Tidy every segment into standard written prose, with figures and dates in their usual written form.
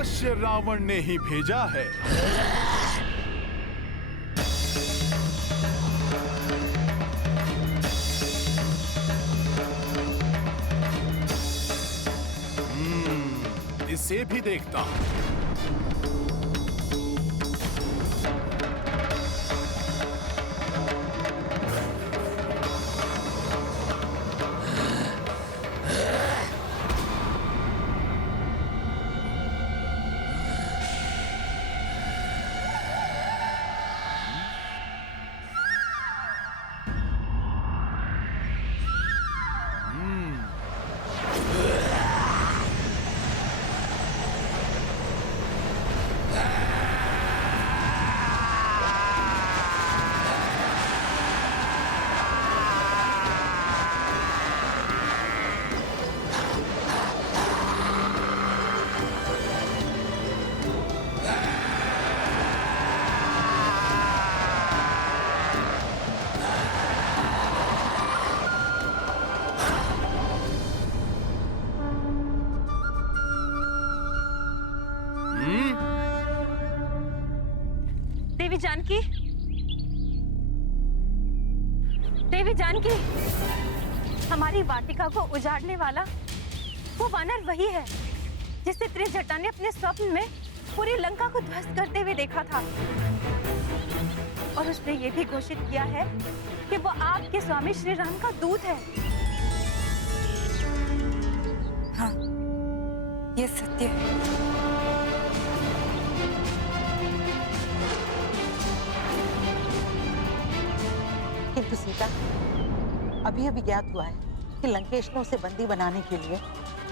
अवश्य रावण ने ही भेजा है। इसे भी देखता हूं। देवी जानकी, देवी जानकी, हमारी वाटिका को उजाड़ने वाला वो वानर वही है जिसे त्रिजटा ने अपने स्वप्न में पूरी लंका को ध्वस्त करते हुए देखा था। और उसने ये भी घोषित किया है कि वो आपके स्वामी श्री राम का दूत है। हाँ, ये सत्य है। किंतु सीता, अभी अभी ज्ञात हुआ है कि लंकेश ने उसे बंदी बनाने के लिए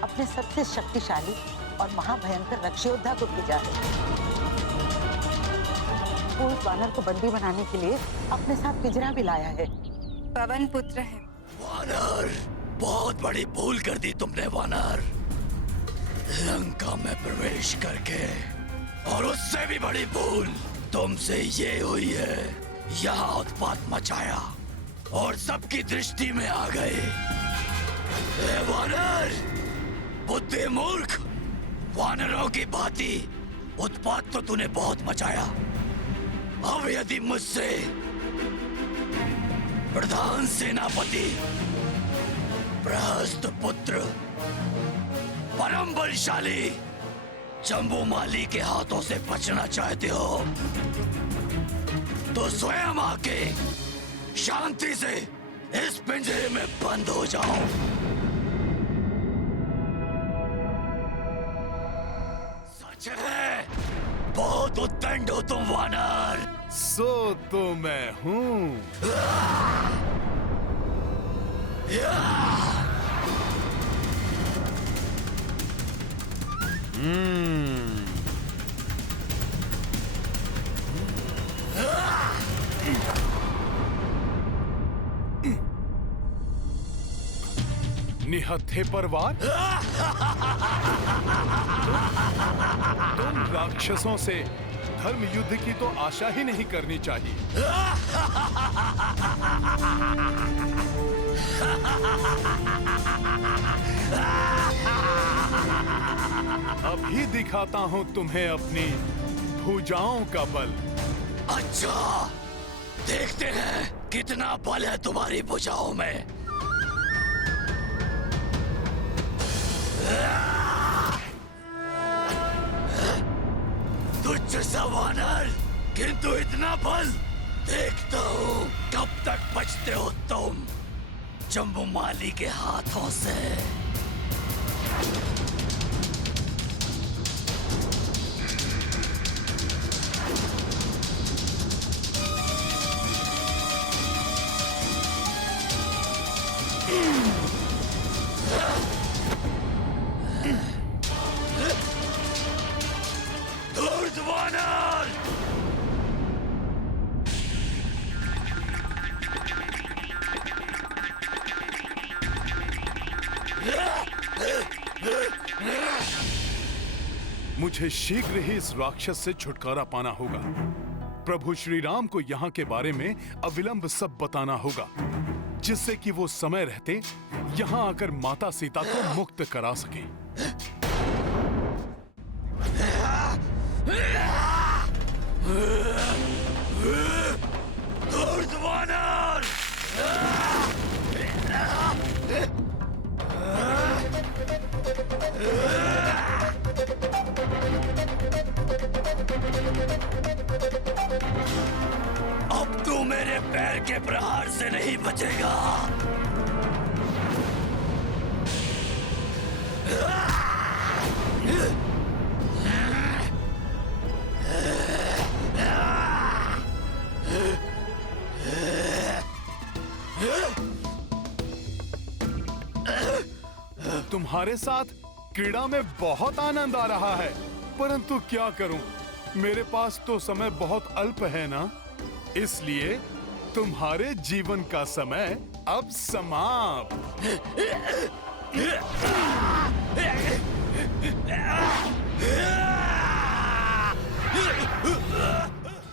अपने सबसे शक्तिशाली और महाभयंकर रक्षयोद्धा को भेजा है। वो उस वानर को बंदी बनाने के लिए अपने साथ पिंजरा भी लाया है। पवन पुत्र है। वानर, बहुत बड़ी भूल कर दी तुमने वानर। लंका में प्रवेश करके, और उससे भी बड़ी भूल तुमसे ये हुई है, यहाँ उत्पात मचाया और सबकी दृष्टि में आ गए। वानर, बुद्धि मूर्ख, वानरों की भांति उत्पात तो तूने बहुत मचाया। अब यदि मुझसे प्रधान सेनापति प्रहस्त पुत्र परम बलशाली जम्बूमाली के हाथों से बचना चाहते हो तो स्वयं आके शांति से इस पिंजरे में बंद हो जाओ। सच है, बहुत उद्दंड हो तुम वानर। सो तो मैं हूं। निहत्थे पर वार। तुम राक्षसों से धर्म युद्ध की तो आशा ही नहीं करनी चाहिए। अभी दिखाता हूं तुम्हें अपनी भुजाओं का बल। अच्छा, देखते हैं कितना बल है तुम्हारी भुजाओं में। तुच्छ सा वानर, किंतु इतना बल। देखता हूँ कब तक बचते हो तुम जम्बूमाली के हाथों से। मुझे शीघ्र ही इस राक्षस से छुटकारा पाना होगा। प्रभु श्री राम को यहाँ के बारे में अविलंब सब बताना होगा, जिससे कि वो समय रहते यहाँ आकर माता सीता को मुक्त करा सके। धूर्त वानर! अब तू मेरे पैर के प्रहार से नहीं बचेगा। तुम्हारे साथ क्रीड़ा में बहुत आनंद आ रहा है, परंतु क्या करूं, मेरे पास तो समय बहुत अल्प है ना, इसलिए तुम्हारे जीवन का समय अब समाप्त।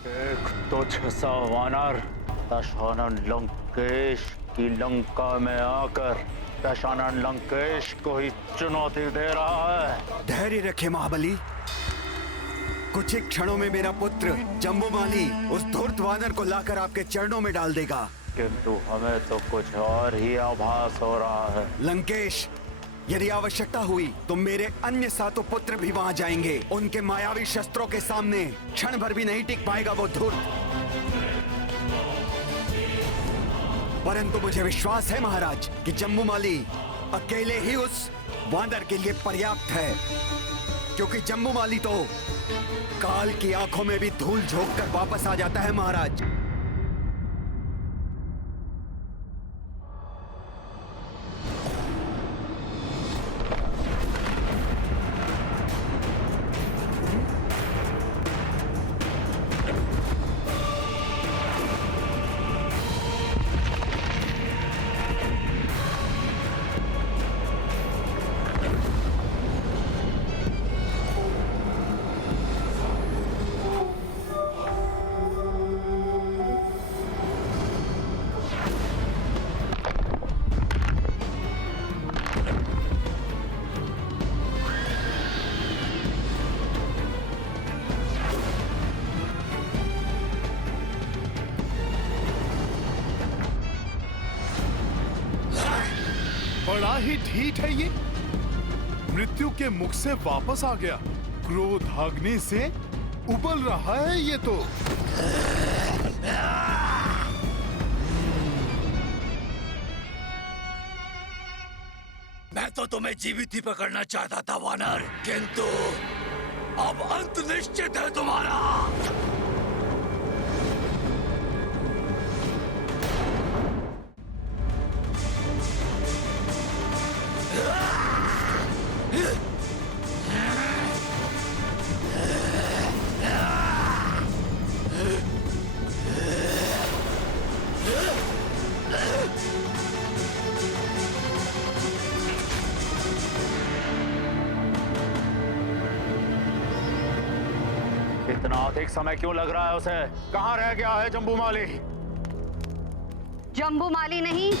एक तुच्छ सा वानर दशानन लंकेश की लंका में आकर दशानन लंकेश को ही चुनौती दे रहा है। धैर्य रखे महाबली, कुछ ही क्षणों में मेरा पुत्र जम्बूमाली उस धूर्त वानर को लाकर आपके चरणों में डाल देगा। किंतु हमें तो कुछ और ही आभास हो रहा है। लंकेश, यदि आवश्यकता हुई तो मेरे अन्य 7 पुत्र भी वहां जाएंगे। उनके मायावी शस्त्रों के सामने क्षण भर भी नहीं टिक पाएगा वो धूर्त। परंतु मुझे विश्वास है महाराज कि जम्बूमाली अकेले ही उस वानर के लिए पर्याप्त है, क्योंकि जम्बूमाली तो काल की आंखों में भी धूल झोंक कर वापस आ जाता है महाराज। बड़ा ही ढीठ है ये, मृत्यु के मुख से वापस आ गया। क्रोधाग्नि से उबल रहा है ये तो। मैं तो तुम्हें जीवित ही पकड़ना चाहता था वानर, किंतु अब अंत निश्चित है तुम्हारा। इतना अधिक समय क्यों लग रहा है उसे? कहाँ रह गया है जम्बूमाली? जम्बूमाली नहीं,